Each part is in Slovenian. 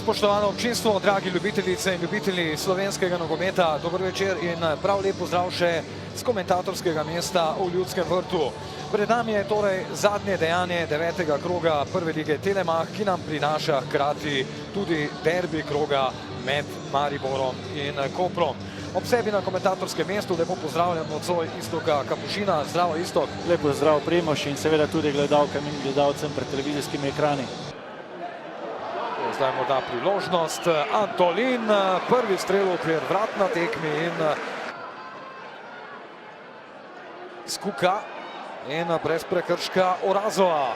Spoštovano občinstvo, dragi ljubitelice in ljubitelji slovenskega nogometa, dober večer in prav lep pozdrav še z komentatorskega mesta v Ljudskem vrtu. Pred nami je torej zadnje dejanje 9. kroga Prve lige Telemach, ki nam prinaša hkrati tudi derbi kroga med Mariborom in Koprom. Ob sebi na komentatorskem mestu lepo pozdravljam nocoj Iztoka Kapušina. Zdravo Iztok. Lepo zdrav Primož in seveda tudi gledalkam in gledalcem pred televizijskimi ekrani. Zdaj morda priložnost. Antolin, prvi strel v okvir vrat na tekmi in Skuka in brez prekrška Orazova.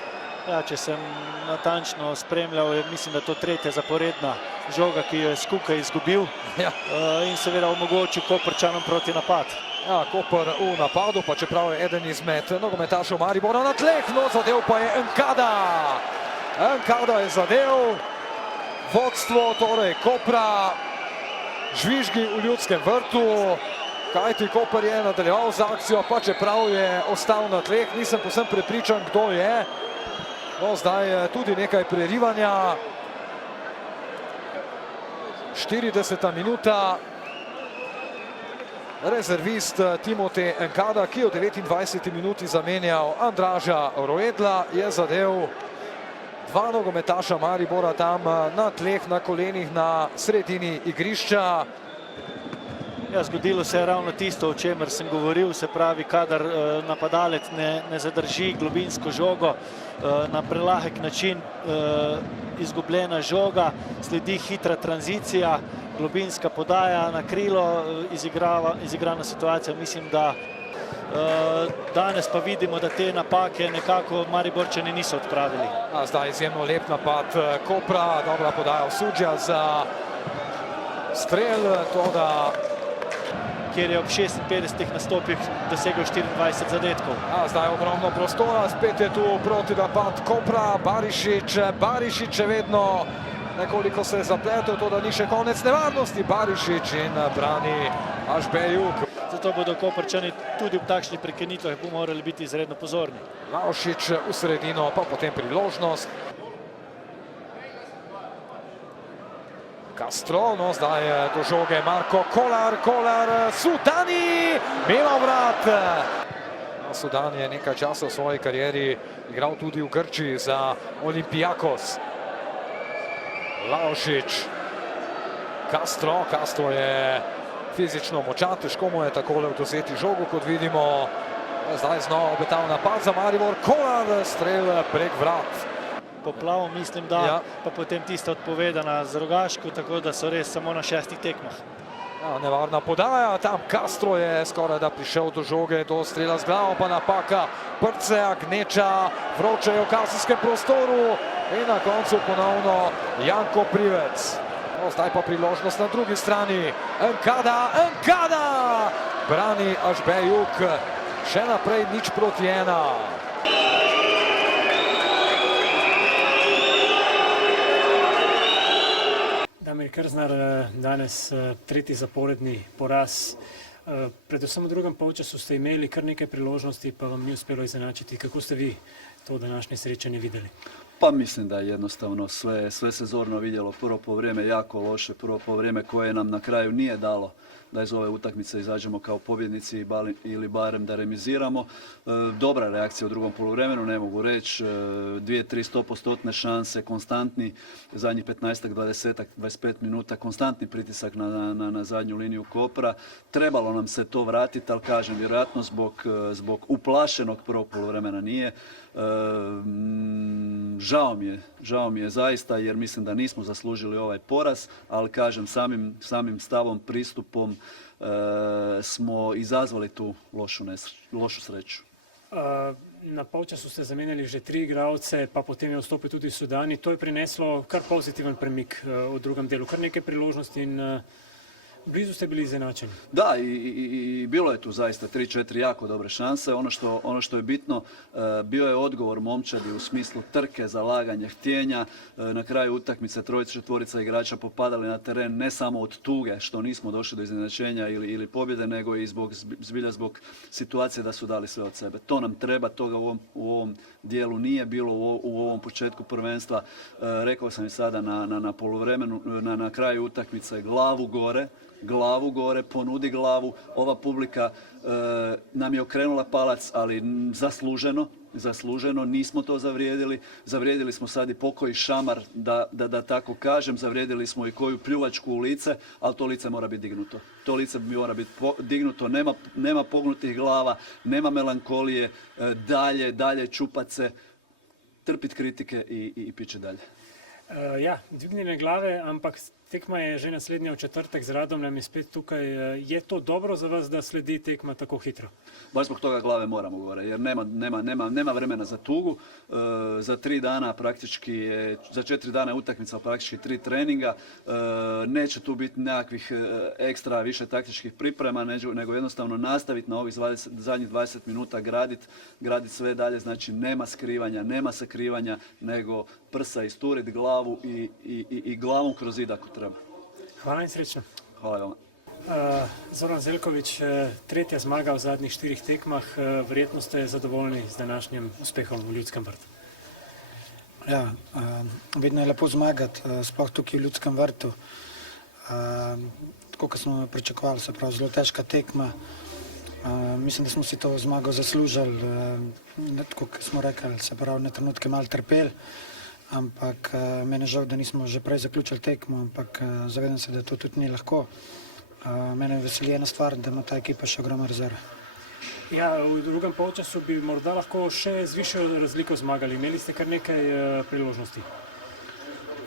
Ja, če sem natančno spremljal, mislim, da je to tretja zaporedna žoga, ki jo je Skuka izgubil in seveda omogočil Koprčanom proti napad. Ja, Koper v napadu, pa čeprav je eden izmed nogometašev Maribora na tleh, no zadev pa je Nkada. Nkada je zadev. Vodstvo torej Kopra, žvižgi v Ljudskem vrtu, kajti Koper je nadaljeval z akcijo, pa čeprav je ostal na tleh, nisem povsem prepričan, kdo je. No, zdaj je tudi nekaj prerivanja. 40. minuta. Rezervist Timotej Nkada, ki je v 29. minuti zamenjal Andraža Roedla, je zadev. Dva nogometaša Maribora tam na tleh, na kolenih, na sredini igrišča. Ja, zgodilo se je ravno tisto, o čemer sem govoril, se pravi, kadar napadalec ne zadrži globinsko žogo, na prelahek način izgubljena žoga, sledi hitra tranzicija, globinska podaja na krilo, izigrana situacija. Mislim, da danes pa vidimo, da te napake nekako Mariborčani niso odpravili. Zdaj izjemno lep napad Kopra, dobra podaja Osuđa za strel, to da kjer je ob 56 nastopih dosegel 24 zadetkov. Zdaj ogromno prostora, spet je tu proti napad Kopra, Barišić je vedno nekoliko se zapletel, to da ni še konec nevarnosti. Barišić in brani Ažbejuk. Zato bodo Koprčani tudi v takšnih prekinitvah morali biti izredno pozorni. Laušič v sredino, pa potem priložnost. Castro, no zdaj do žoge Marko Kolar, Sudani, mimo vrat. Sudan je nekaj časa v svoji karieri igral tudi v Grčiji za Olympiakos. Laušič, Castro je fizično močan, težko mu je takole odvzeti žogo, kot vidimo. Zdaj znova obetav napad za Maribor, Kolar, strel prek vrat. Poplav, mislim, da pa potem tista odpovedana z Rogaško, tako da so res samo na 6 tekmah. Nevarna podaja, tam Castro je skoraj da prišel do žoge, do strela z glavo, pa napaka Prceja, Gneča, vroče je v kazenskem prostoru in na koncu ponovno Janko Privec. Zdaj pa priložnost na drugi strani. Nkada brani Ažbejuk, še naprej 0-1. Damir Krznar, danes tretji zaporedni poraz. Predvsem v drugem polčasu ste imeli kar nekaj priložnosti, pa vam ni uspelo izenačiti. Kako ste vi to današnje srečanje vidjeli? Pa mislim da je jednostavno sve se zorno vidjelo. Prvo poluvreme jako loše, prvo poluvreme koje nam na kraju nije dalo da iz ove utakmice izađemo kao pobjednici ili barem da remiziramo. Dobra reakcija u drugom poluvremenu, ne mogu reći. 2-3 100% šanse, konstantni zadnjih 15, 20, 25 minuta, konstantni pritisak na zadnju liniju Kopra. Trebalo nam se to vratiti, ali kažem, vjerojatno zbog uplašenog prvog poluvremena nije. Žao mi je zaista jer mislim da nismo zaslužili ovaj poraz, ali kažem samim stavom, pristupom smo izazvali tu lošu sreću. Na polčasu ste zamenjali že 3 igralce, pa potem je vstopil tudi Sudani. To je prineslo kar pozitiven premik v drugem delu, kar nekaj priložnosti in Blizu ste bili izenačeni. Da, i bilo je tu zaista 3-4 jako dobre šanse. Ono što je bitno, bio je odgovor momčadi u smislu trke, zalaganja, htjenja. Na kraju utakmice trojica igrača popadali na teren ne samo od tuge što nismo došli do iznenačenja ili pobjede, nego i zbilja zbog situacije da su dali sve od sebe. To nam treba, toga u ovom dijelu nije bilo u ovom početku prvenstva. Rekao sam i sada na poluvremenu, na kraju utakmice glavu gore, ponudi glavu. Ova publika nam je okrenula palac, ali zasluženo, nismo to zavrijedili. Zavrijedili smo sad i pokoji šamar, da tako kažem, zavrijedili smo i koju pljuvačku u lice, ali to lice mora biti dignuto. To lice mora biti dignuto, nema pognutih glava, nema melankolije, dalje čupat se, trpit kritike i piće dalje. Ja, dvignjene glave, ampak tekma je že naslednja v četrtek z Radomljem in spet tukaj. Je to dobro za vas, da sledi tekma tako hitro? Baš zbog toga glave moramo gore, jer nema vremena za tugu. Za 3 dana praktički, za 4 dana je utakmica, praktički 3 treninga. Neće tu biti nekakvih ekstra više taktičkih priprema, nego jednostavno nastaviti na ovih zadnjih 20 minuta graditi sve dalje. Znači nema skrivanja, nema sakrivanja, nego prsa isturiti glavu i glavom kroz zid ako treba. Hvala in srečno. Hvala vam. Zoran Zeljković, tretja zmaga v zadnjih 4 tekmah. Verjetno ste zadovoljni z današnjim uspehom v Ljudskem vrtu. Ja, vedno je lepo zmagati, sploh tukaj v Ljudskem vrtu. Tako kot smo pričakovali, se pravi zelo težka tekma. Mislim, da smo si to zmago zaslužili, tako kot smo rekli, se pravi na trenutke malo trpeli. Ampak mene žal, da nismo že prej zaključili tekmo, ampak zavedam se, da to tudi ni lahko. Mene veseli ena stvar, da ima ta ekipa še ogromno rezerve. Ja, v drugem polčasu bi morda lahko še z višjo razliko zmagali. Imeli ste kar nekaj priložnosti.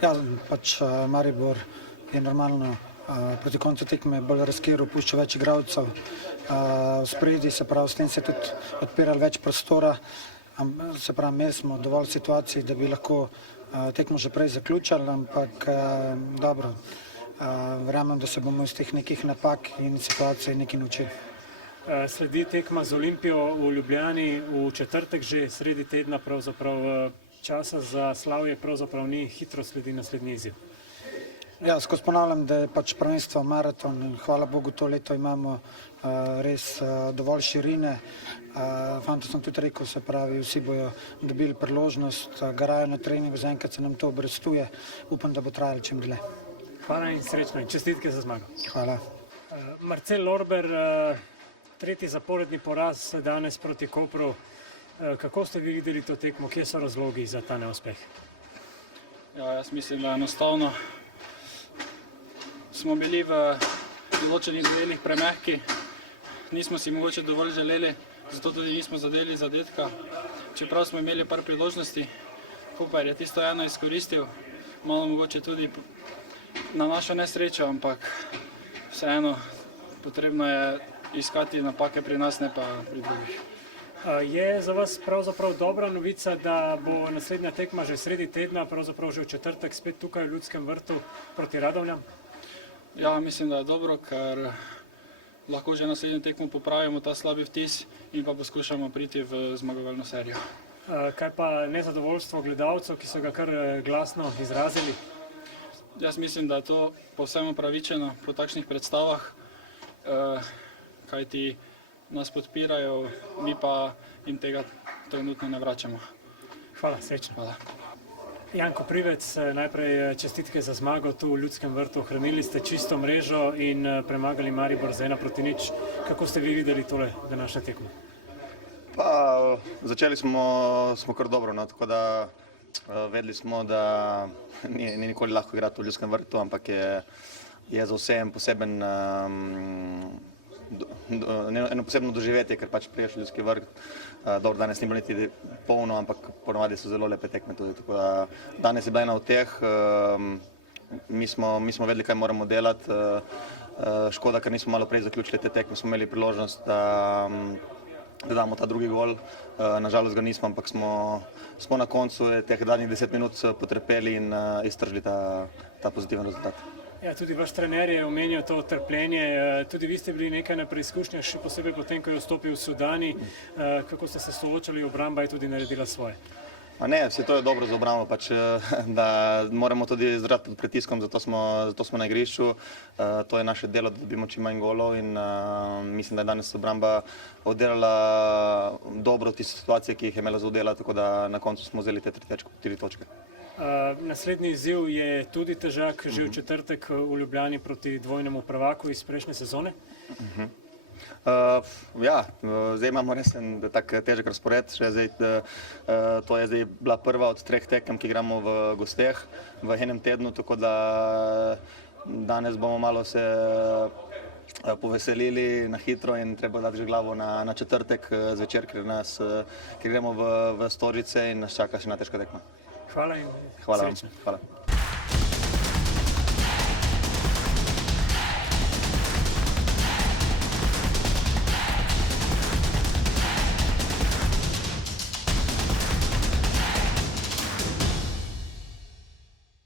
Ja, pač Maribor je normalno proti koncu tekme bolj razkiral, pušča več igralcev. V spredi, se pravi, s tem se tudi odpirali več prostora. Se pravi, imeli smo dovolj situacij, da bi lahko tekmo že prej zaključili, ampak dobro, verjamem, da se bomo iz teh nekih napak in situacij nekaj naučili. Sledi tekma z Olimpijo v Ljubljani v četrtek, že sredi tedna, pravzaprav časa za slavje pravzaprav ni, hitro sledi naslednji izziv. Ja, skozi ponavljam, da je pač prvenstvo maraton in hvala Bogu to leto imamo res dovolj širine. Fantom sem tudi rekel, se pravi, vsi bojo dobili priložnost, garajo na treningu, zaenkrat se nam to obrestuje. Upam, da bo trajalo čim dlje. Hvala in srečno in čestitke za zmago. Hvala. Marcel Lorber, tretji zaporedni poraz danes proti Kopru. Kako ste vi videli to tekmo, kje so razlogi za ta neuspeh? Ja, jaz mislim, da enostavno smo bili v določenih duelih premehki, nismo si mogoče dovolj želeli, zato tudi nismo zadeli zadetka. Čeprav smo imeli par priložnosti, Koper je tisto eno izkoristil, malo mogoče tudi na našo nesrečo, ampak vseeno potrebno je iskati napake pri nas, ne pa pri drugih. Je za vas pravzaprav dobra novica, da bo naslednja tekma že sredi tedna, pravzaprav že v četrtek spet tukaj v Ljudskem vrtu proti Radomljam? Ja, mislim, da je dobro, ker lahko že naslednjo tekmo popravimo ta slabi vtis in pa poskušamo priti v zmagovalno serijo. Kaj pa nezadovoljstvo gledalcev, ki so ga kar glasno izrazili? Jaz mislim, da je to povsem upravičeno po takšnih predstavah, kajti nas podpirajo, mi pa jim tega trenutno ne vračamo. Hvala, srečno. Hvala. Janko Privec, najprej čestitke za zmago tu v Ljudskem vrtu. Ohranili ste čisto mrežo in premagali Maribor za 1-0. Kako ste vi videli tole današnje tekmo? Pa, začeli smo kar dobro, no, tako da vedeli smo, da ni nikoli lahko igrati v Ljudskem vrtu, ampak je za vsem poseben eno posebno doživetje, ker pač priješ v Ljudski vrt. Dobro, danes ni bilo niti polno, ampak ponovadi so zelo lepe tekme tudi. Tako da danes je bila ena od teh. Mi smo vedeli, kaj moramo delati. Škoda, ker nismo malo prej zaključili te tekme, smo imeli priložnost, da damo ta drugi gol. Nažalost ga nismo, ampak smo na koncu teh zadnjih 10 minut potrpeli in iztržili ta pozitiven rezultat. Ja, tudi vaš trener je omenil to trpljenje, tudi vi ste bili nekaj na preizkušnjah, še posebej potem, ko je vstopil v Sudani. Kako ste se soočali, obramba je tudi naredila svoje? Ne, vse to je dobro za obrambo, pač, da moramo tudi zdržati pod pritiskom, zato smo na igrišču. To je naše delo, da dobimo čim manj golov in mislim, da je danes obramba oddelala dobro tiste situacije, ki jih je imela za oddelati, tako da na koncu smo vzeli te 3 točke. Naslednji izziv je tudi težak, že v četrtek v Ljubljani proti dvojnemu prvaku iz prejšnje sezone. Zdaj imamo res en tak težek razpored. To je zdaj bila prva od 3 tekem, ki igramo v gosteh v enem tednu, tako da danes bomo malo se poveselili na hitro in treba dati že glavo na četrtek zvečer, ker gremo v Stožice in nas čaka še ena težka tekma. Hvala in Hvala vam. srečno. Hvala.